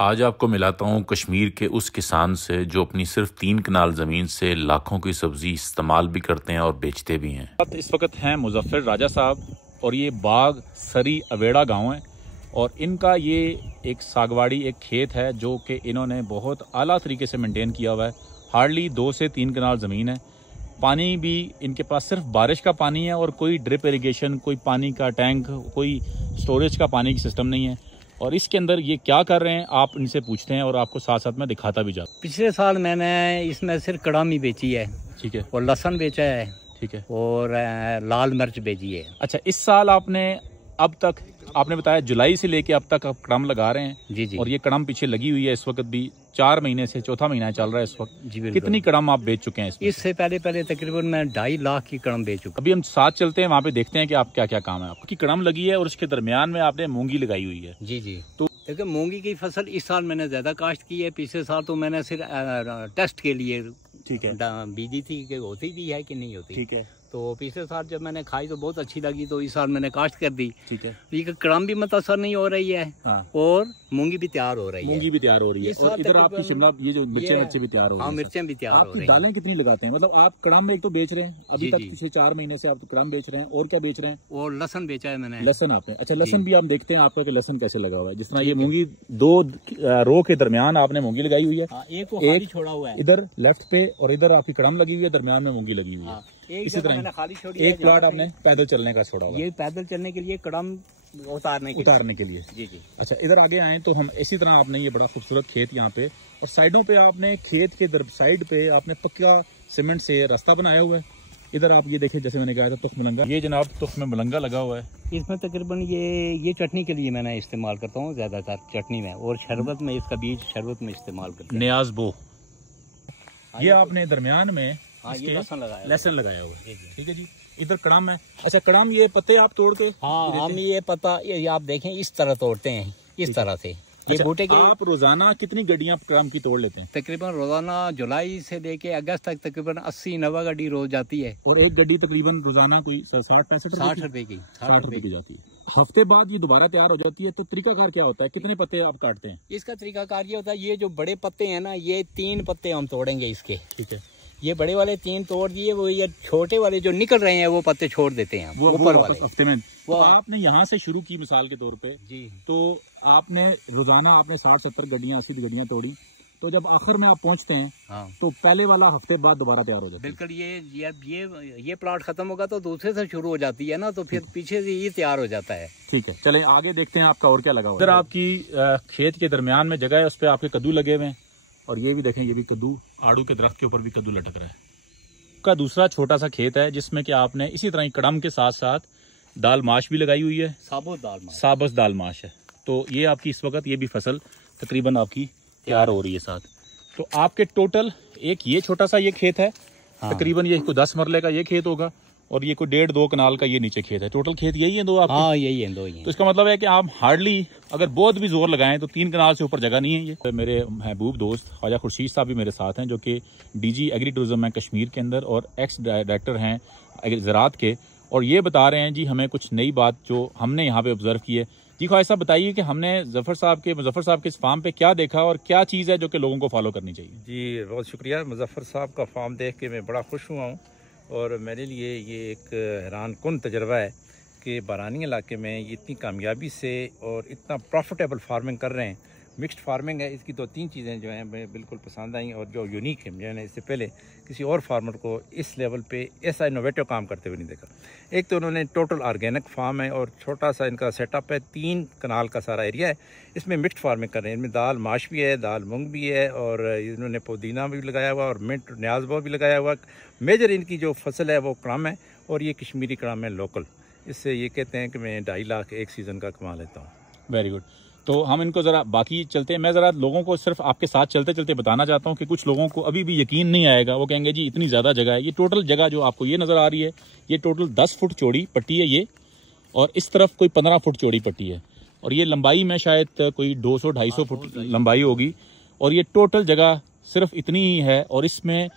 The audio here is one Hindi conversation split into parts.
आज आपको मिलाता हूँ कश्मीर के उस किसान से जो अपनी सिर्फ 3 कनाल ज़मीन से लाखों की सब्ज़ी इस्तेमाल भी करते हैं और बेचते भी हैं। इस वक्त हैं मुजफ्फर राजा साहब और ये बाग सरी अवेड़ा गांव है और इनका ये एक सागवाड़ी एक खेत है जो कि इन्होंने बहुत आला तरीके से मेंटेन किया हुआ है। हार्डली 2 से 3 कनाल ज़मीन है। पानी भी इनके पास सिर्फ बारिश का पानी है और कोई ड्रिप इरिगेशन, कोई पानी का टैंक, कोई स्टोरेज का पानी की सिस्टम नहीं है। और इसके अंदर ये क्या कर रहे हैं आप इनसे पूछते हैं और आपको साथ साथ में दिखाता भी जाता। पिछले साल मैंने इसमें सिर्फ कड़ामी बेची है, ठीक है, और लहसुन बेचा है, ठीक है, और लाल मिर्च बेची है। अच्छा, इस साल आपने अब तक आपने बताया जुलाई से लेके अब तक आप कड़म लगा रहे हैं? जी जी। और ये कड़म पीछे लगी हुई है इस वक्त भी, 4 महीने से चौथा महीना चल रहा है इस वक्त। जी बिल्कुल। कितनी कड़म आप बेच चुके हैं इससे पहले तकरीबन मैं 2.5 लाख की कड़म बेच चुका। अभी हम साथ चलते हैं, वहाँ पे देखते हैं कि आप क्या क्या काम है आपकी। कड़म लगी है और उसके दरमियान में आपने मूंगी लगाई हुई है। जी जी। तो देखिए, मूंगी की फसल इस साल मैंने ज्यादा काश्त की है। पिछले साल तो मैंने सिर्फ टेस्ट के लिए, ठीक है, बीजी थी कि होती भी है कि नहीं होती। ठीक है। तो पिछले साल जब मैंने खाई तो बहुत अच्छी लगी, तो इस साल मैंने काश्त कर दी। ठीक है। ये कड़म भी मुतासर नहीं हो रही है। हाँ। और मूंगी भी तैयार हो रही है। मूंगी भी तैयार हो रही है और इधर आपकी शिमला ये जो मिर्चें भी तैयार हो रही है। हाँ, मिर्चें भी तैयार हो रही है। दालें कितनी लगाते हैं? मतलब आप कड़म में एक तो बेच रहे हैं अभी तक, पिछले 4 महीने से आप कड़म बेच रहे हैं, और क्या बेच रहे हैं? और लहसुन बेचा है मैंने। लहसुन आपने? अच्छा, लहसुन भी हम देखते हैं आपका कि लहसुन कैसे लगा हुआ है। जिस तरह ये मूंगी 2 रो के दरमियान आपने मूंगी लगाई हुई है। एक छोड़ा हुआ है इधर लेफ्ट पे और इधर आपकी कड़म लगी हुई है, दरमियान में मूंगी लगी हुई है। इसी तरह खाली छोड़ी, एक प्लाट आपने पैदल चलने का छोड़ा हुआ है। ये पैदल चलने के लिए, कड़म उतारने के लिए। जी जी। अच्छा, इधर आगे आए तो हम इसी तरह आपने ये बड़ा खूबसूरत खेत यहाँ पे, और साइडों पे आपने खेत के साइड पे आपने पक्का सीमेंट से रास्ता बनाया हुआ है। इधर आप ये देखिए, जैसे मैंने कहा था तुख मलंगा, ये जनाब तुख में मलंगा लगा हुआ है। इसमें तकरीबन ये चटनी के लिए मैंने इस्तेमाल करता हूँ ज्यादातर, चटनी में, और शरबत में इसका बीज शरबत में इस्तेमाल करता हूँ। न्याज बो, ये आपने दरमियान में ये लहसुन लगाया हुआ है। ठीक है जी। इधर कड़म है। अच्छा, कड़म ये पत्ते आप तोड़ के? हाँ, हम ये पत्ता ये आप देखें इस तरह तोड़ते हैं, इस तरह से। ये बूटे के आप रोजाना कितनी गड्डियां कड़म की तोड़ लेते हैं? तकरीबन रोजाना जुलाई से लेके अगस्त तक तकरीबन 80-90 गड्डी रोज जाती है। और एक गड्डी तकरीबन रोजाना कोई 60-65 रुपए की 60 रुपए की जाती है। हफ्ते बाद ये दोबारा तैयार हो जाती है। तो तरीकाकार क्या होता है? कितने पत्ते आप काटते हैं? इसका तरीकाकार ये होता है, ये जो बड़े पत्ते हैं ना, ये 3 पत्ते हम तोड़ेंगे इसके। ठीक है। ये बड़े वाले 3 तोड़ दिए, वो ये छोटे वाले जो निकल रहे हैं वो पत्ते छोड़ देते हैं वो ऊपर वाले हफ्ते में। तो आपने यहाँ से शुरू की मिसाल के तौर पे जी, तो आपने रोजाना आपने 60-70 गड्डियां 80 गड्डियां तोड़ी, तो जब आखिर में आप पहुंचते हैं, हाँ, तो पहले वाला हफ्ते बाद दोबारा तैयार हो जाता है। बिल्कुल। ये प्लाट खत्म होगा तो दूसरे से शुरू हो जाती है ना, तो फिर पीछे से ये तैयार हो जाता है। ठीक है, चलें आगे देखते हैं आपका और क्या लगा हुआ है। इधर आपकी खेत के दरमियान में जगह है, उस पर आपके कद्दू लगे हुए हैं, और ये भी देखें, ये भी कद्दू, आड़ू के दरख्त के ऊपर भी कद्दू लटक रहा है। का दूसरा छोटा सा खेत है जिसमें कि आपने इसी तरह कड़म के साथ साथ दाल माश भी लगाई हुई है। साबुत दाल माश है। तो ये आपकी इस वक्त ये भी फसल तकरीबन आपकी तैयार हो रही है साथ। तो आपके टोटल एक ये छोटा सा ये खेत है, हाँ, तकरीबन ये कोई 10 मरले का ये खेत होगा, और ये कोई 1.5-2 कनाल का ये नीचे खेत है। टोटल खेत यही है 2 आपके? हाँ, यही है 2 ही है। तो इसका मतलब है कि आप हार्डली अगर बहुत भी जोर लगाएं तो 3 कनाल से ऊपर जगह नहीं है। ये मेरे महबूब दोस्त ख्वाजा खुर्शीद साहब भी मेरे साथ हैं, जो कि डीजी एग्री टूरिज्म है कश्मीर के अंदर और एक्स डायरेक्टर हैं ज़राअत के, और ये बता रहे हैं जी हमें कुछ नई बात जो हमने यहाँ पे ऑब्जर्व की है। जी ख्वाजा साहब बताइए कि हमने मुजफ्फर साहब के इस फार्म पे क्या देखा और क्या चीज़ है जो कि लोगों को फॉलो करनी चाहिए? जी बहुत शुक्रिया। मुजफ्फर साहब का फार्म देख के मैं बड़ा खुश हुआ हूँ, और मेरे लिए ये एक हैरान कुन तजर्बा है कि बारानी इलाके में ये इतनी कामयाबी से और इतना प्रॉफिटेबल फार्मिंग कर रहे हैं। मिक्स्ड फार्मिंग है, इसकी 2-3 चीज़ें जो हैं मैं बिल्कुल पसंद आई, और जो यूनिक है, मैंने इससे पहले किसी और फार्मर को इस लेवल पे ऐसा इनोवेटिव काम करते हुए नहीं देखा। एक तो उन्होंने टोटल ऑर्गेनिक फार्म है और छोटा सा इनका सेटअप है, 3 कनाल का सारा एरिया है, इसमें मिक्स्ड फार्मिंग कर रहे हैं। इनमें दाल माश भी है, दाल मूंग भी है, और इन्होंने पुदीना भी लगाया हुआ और मिंट न्याज़बो भी लगाया हुआ। मेजर इनकी जो फसल है वो कड़म है, और ये कश्मीरी कड़म है लोकल। इससे ये कहते हैं कि मैं 2.5 लाख एक सीज़न का कमा लेता हूँ। Very good. तो हम इनको ज़रा बाकी चलते हैं, मैं ज़रा लोगों को सिर्फ आपके साथ चलते चलते बताना चाहता हूँ कि कुछ लोगों को अभी भी यकीन नहीं आएगा। वो कहेंगे जी इतनी ज़्यादा जगह है। ये टोटल जगह जो आपको ये नज़र आ रही है, ये टोटल 10 फुट चौड़ी पट्टी है ये, और इस तरफ कोई 15 फुट चौड़ी पट्टी है, और ये लंबाई में शायद कोई 200-250 फुट लंबाई होगी, और ये टोटल जगह सिर्फ इतनी ही है। और इसमें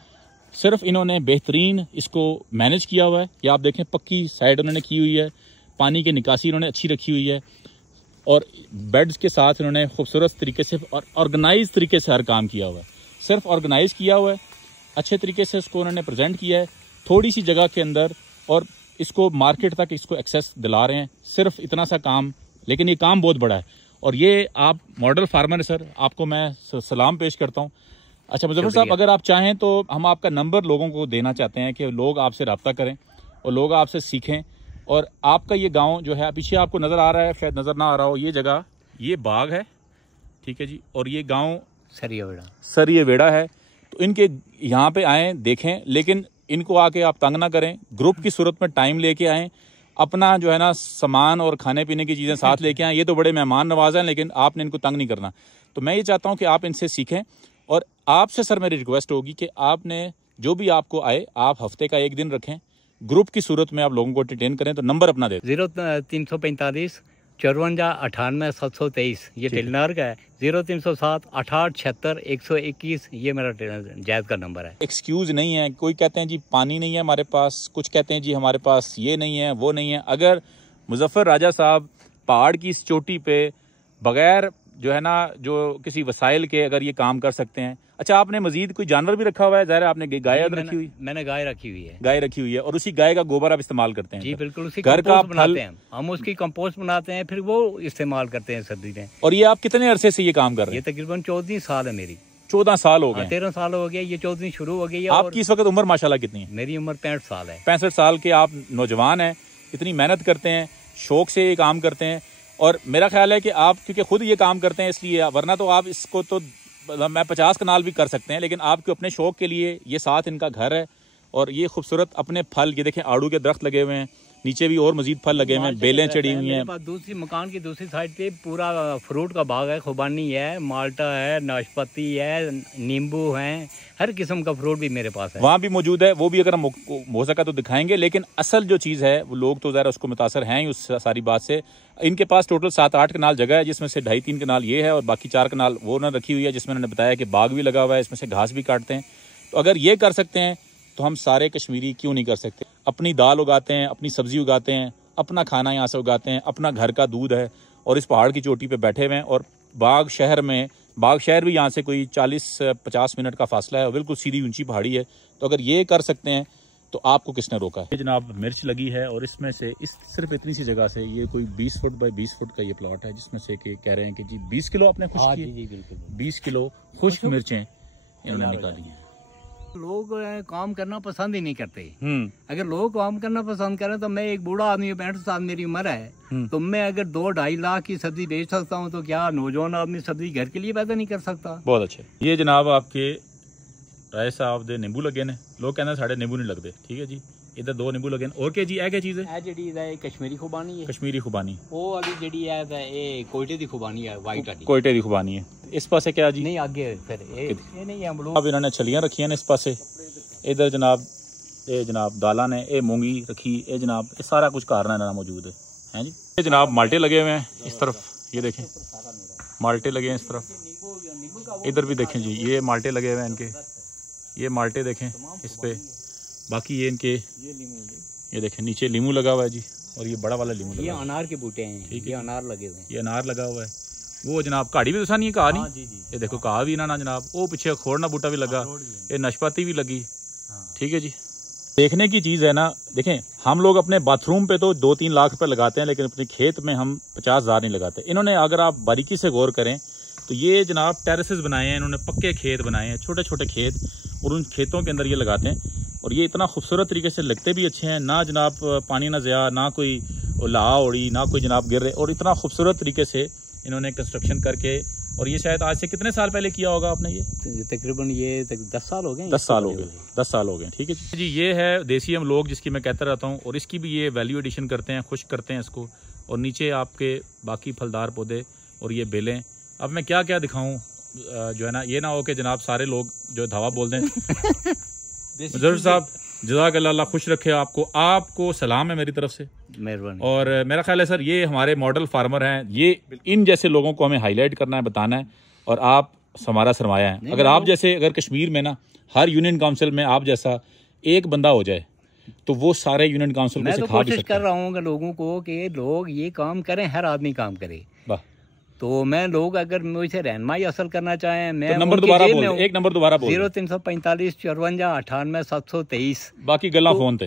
सिर्फ इन्होंने बेहतरीन इसको मैनेज किया हुआ है। ये आप देखें, पक्की साइड उन्होंने की हुई है, पानी की निकासी इन्होंने अच्छी रखी हुई है। और बेड्स के साथ इन्होंने खूबसूरत तरीके से और ऑर्गेनाइज तरीके से हर काम किया हुआ है। सिर्फ ऑर्गेनाइज किया हुआ है, अच्छे तरीके से इसको उन्होंने प्रेजेंट किया है थोड़ी सी जगह के अंदर, और इसको मार्केट तक इसको एक्सेस दिला रहे हैं। सिर्फ इतना सा काम, लेकिन ये काम बहुत बड़ा है। और ये आप मॉडल फार्मर है सर, आपको मैं सलाम पेश करता हूँ। अच्छा मुजफ्फर साहब, अगर आप चाहें तो हम आपका नंबर लोगों को देना चाहते हैं कि लोग आपसे रब्ता करें और लोग आपसे सीखें। और आपका ये गांव जो है, पीछे आपको नज़र आ रहा है, शायद नज़र ना आ रहा हो, ये जगह, ये बाग है, ठीक है जी, और ये गांव सरिये वेड़ा है। तो इनके यहाँ पे आएँ, देखें, लेकिन इनको आके आप तंग ना करें। ग्रुप की सूरत में टाइम लेके आएँ, अपना जो है ना सामान और खाने पीने की चीज़ें साथ लेके आएँ। ये तो बड़े मेहमान नवाज हैं, लेकिन आपने इनको तंग नहीं करना। तो मैं ये चाहता हूँ कि आप इनसे सीखें। और आपसे सर मेरी रिक्वेस्ट होगी कि आपने जो भी आपको आए, आप हफ्ते का एक दिन रखें, ग्रुप की सूरत में आप लोगों को एंटरटेन करें। तो नंबर अपना दे। 0345 54 98 723 ये टेलीनार का है। 0307 68 76 121 ये मेरा जैद का नंबर है। एक्सक्यूज नहीं है, कोई कहते हैं जी पानी नहीं है हमारे पास, कुछ कहते हैं जी हमारे पास ये नहीं है वो नहीं है। अगर मुजफ्फर राजा साहब पहाड़ की इस चोटी पे बगैर जो है ना, जो किसी वसाइल के, अगर ये काम कर सकते हैं। अच्छा, आपने मजीद कोई जानवर भी रखा हुआ है? ज़ाहिर है आपने गाय रखी हुई? मैंने गाय रखी हुई है। गाय रखी हुई है, और उसी गाय का गोबर आप इस्तेमाल करते हैं? जी बिल्कुल, उसी घर का बनाते हैं हम, उसकी कंपोस्ट बनाते हैं, फिर वो इस्तेमाल करते हैं सर्दी में। और ये आप कितने अरसे से ये काम कर रहे हैं? ये तकरीबन 14 साल है मेरी। 14 साल हो गए? 13 साल हो गया, ये 14 शुरू हो गई है। आपकी इस वक्त उम्र माशाल्लाह कितनी है? मेरी उम्र 65 साल है। 65 साल के आप नौजवान हैं, इतनी मेहनत करते हैं, शौक से ये काम करते हैं। और मेरा ख्याल है कि आप क्योंकि खुद ये काम करते हैं इसलिए, वरना तो आप इसको तो मैं 50 कनाल भी कर सकते हैं, लेकिन आपके अपने शौक के लिए ये साथ इनका घर है। और ये खूबसूरत अपने फल, ये देखें आड़ू के दरख्त लगे हुए हैं, नीचे भी और मजीद फल लगे हुए हैं, बेलें चढ़ी हुई हैं। दूसरी मकान की दूसरी साइड पे पूरा फ्रूट का बाग है, खुबानी है, माल्टा है, नाशपाती है, नींबू हैं, हर किस्म का फ्रूट भी मेरे पास है। वहाँ भी मौजूद है, वो भी अगर हम हो सका तो दिखाएंगे। लेकिन असल जो चीज़ है, वो लोग तो ज़रा उसको मुतासर हैं ही उस सारी बात से। इनके पास टोटल 7-8 कनाल जगह है, जिसमें से 2.5-3 कनाल ये है और बाकी 4 कनाल वो उन्होंने रखी हुई है, जिसमें उन्होंने बताया कि बाग भी लगा हुआ है, इसमें से घास भी काटते हैं। तो अगर ये कर सकते हैं तो हम सारे कश्मीरी क्यों नहीं कर सकते? अपनी दाल उगाते हैं, अपनी सब्जी उगाते हैं, अपना खाना यहाँ से उगाते हैं, अपना घर का दूध है, और इस पहाड़ की चोटी पे बैठे हुए हैं। और बाग शहर भी यहाँ से कोई 40-50 मिनट का फासला है, और बिल्कुल सीधी ऊंची पहाड़ी है। तो अगर ये कर सकते हैं तो आपको किसने रोका है? जनाब मिर्च लगी है, और इसमें से सिर्फ इतनी सी जगह से ये कोई 20 फुट बाय 20 फुट का ये प्लॉट है, जिसमें से कि कह रहे हैं कि जी 20 किलो आपने खुश्क की, 20 किलो खुश्क मिर्चें इन्होंने निकाली हैं। लोग काम करना पसंद ही नहीं करते। अगर लोग काम करना पसंद करें तो मैं एक बूढ़ा आदमी, 65 साल मेरी उम्र है, तो मैं अगर 2-2.5 लाख की सब्जी बेच सकता हूँ, तो क्या नौजवान आदमी सब्जी घर के लिए पैदा नहीं कर सकता? बहुत अच्छे। ये जनाब आपके राय साहब दे नींबू लगे ने, लोग कहते हैं साढ़े नींबू नहीं लगते, ठीक है जी, इधर 2 नींबू लगे। और क्या जी, क्या चीज़ है? कश्मीरी खुबानी है। कश्मीरी खुबानी, वो वाली जी है कोयटे दी खुबानी है, वाइट वाली कोयटे दी खुबानी है। इस पासे क्या जी? नहीं, आगे फिर ये नहीं है। अब इन्होंने छलियां रखी हैं इस पासे, इधर जनाब ये जनाब दाला ने, ये मूंगी रखी, ये जनाब ये सारा कुछ कारना ना मौजूद है जी। ये जनाब माल्टे लगे हुए हैं इस तरफ, ये देखें माल्टे लगे हैं इस तरफ, इधर भी देखें जी, ये माल्टे लगे हुए हैं इनके, ये माल्टे देखें इस पे। बाकी ये इनके ये देखें नीचे लीमू लगा हुआ है जी, और ये बड़ा वाला लीमू, ये अनार के बूटे हैं, ठीक है, ये अनार लगे हुए हैं, ये अनार लगा हुआ है। वो जनाब काड़ी भी तो नहीं है, कहा नहीं, ये देखो कहा भी ना जनाब, वो पीछे खोड़ना बूटा भी लगा, ये नाशपाती भी लगी, ठीक है जी। देखने की चीज़ है ना, देखें हम लोग अपने बाथरूम पे तो 2-3 लाख रुपए लगाते हैं, लेकिन अपने खेत में हम 50,000 नहीं लगाते। इन्होंने अगर आप बारीकी से गौर करें तो ये जनाब टेरेसेस बनाए हैं इन्होंने, पक्के खेत बनाए हैं, छोटे छोटे खेत, और उन खेतों के अंदर ये लगाते हैं। और ये इतना खूबसूरत तरीके से लगते भी अच्छे हैं, ना जनाब पानी ना ज़या, ना कोई ला उड़ी, ना कोई जनाब गिर रहे, और इतना खूबसूरत तरीके से इन्होंने कंस्ट्रक्शन करके। और ये शायद आज से कितने साल पहले किया होगा आपने? ये तकरीबन ये 10 साल हो गए। 10 साल हो गए, 10 साल हो गए, ठीक है जी। ये है देसी हम लोग, जिसकी मैं कहता रहता हूँ, और इसकी भी ये वैल्यू एडिशन करते हैं, खुश करते हैं इसको। और नीचे आपके बाकी फलदार पौधे और ये बेलें। अब मैं क्या क्या दिखाऊं, जो है ना, ये ना हो कि जनाब सारे लोग जो धावा बोल दें। मुजफ्फर साहब जज़ाकल्लाह, खुश रखे आपको सलाम है मेरी तरफ से, मेहरबानी। और मेरा ख्याल है सर ये हमारे मॉडल फार्मर हैं, ये इन जैसे लोगों को हमें हाईलाइट करना है, बताना है, और आप हमारा सरमाया है। अगर आप जैसे, अगर कश्मीर में ना हर यूनियन काउंसिल में आप जैसा एक बंदा हो जाए तो वो सारे यूनियन काउंसिल को सिखा भी सकते हैं। कोशिश कर रहा हूँ लोगों को कि लोग ये काम करें, हर आदमी काम करे। तो मैं लोग अगर मुझसे रहनमाई हासिल करना चाहें, मैं तो नंबर दोबारा बोल, एक नंबर दोबारा बोल। 0345 54 98 723। बाकी गल्ला फोन थे।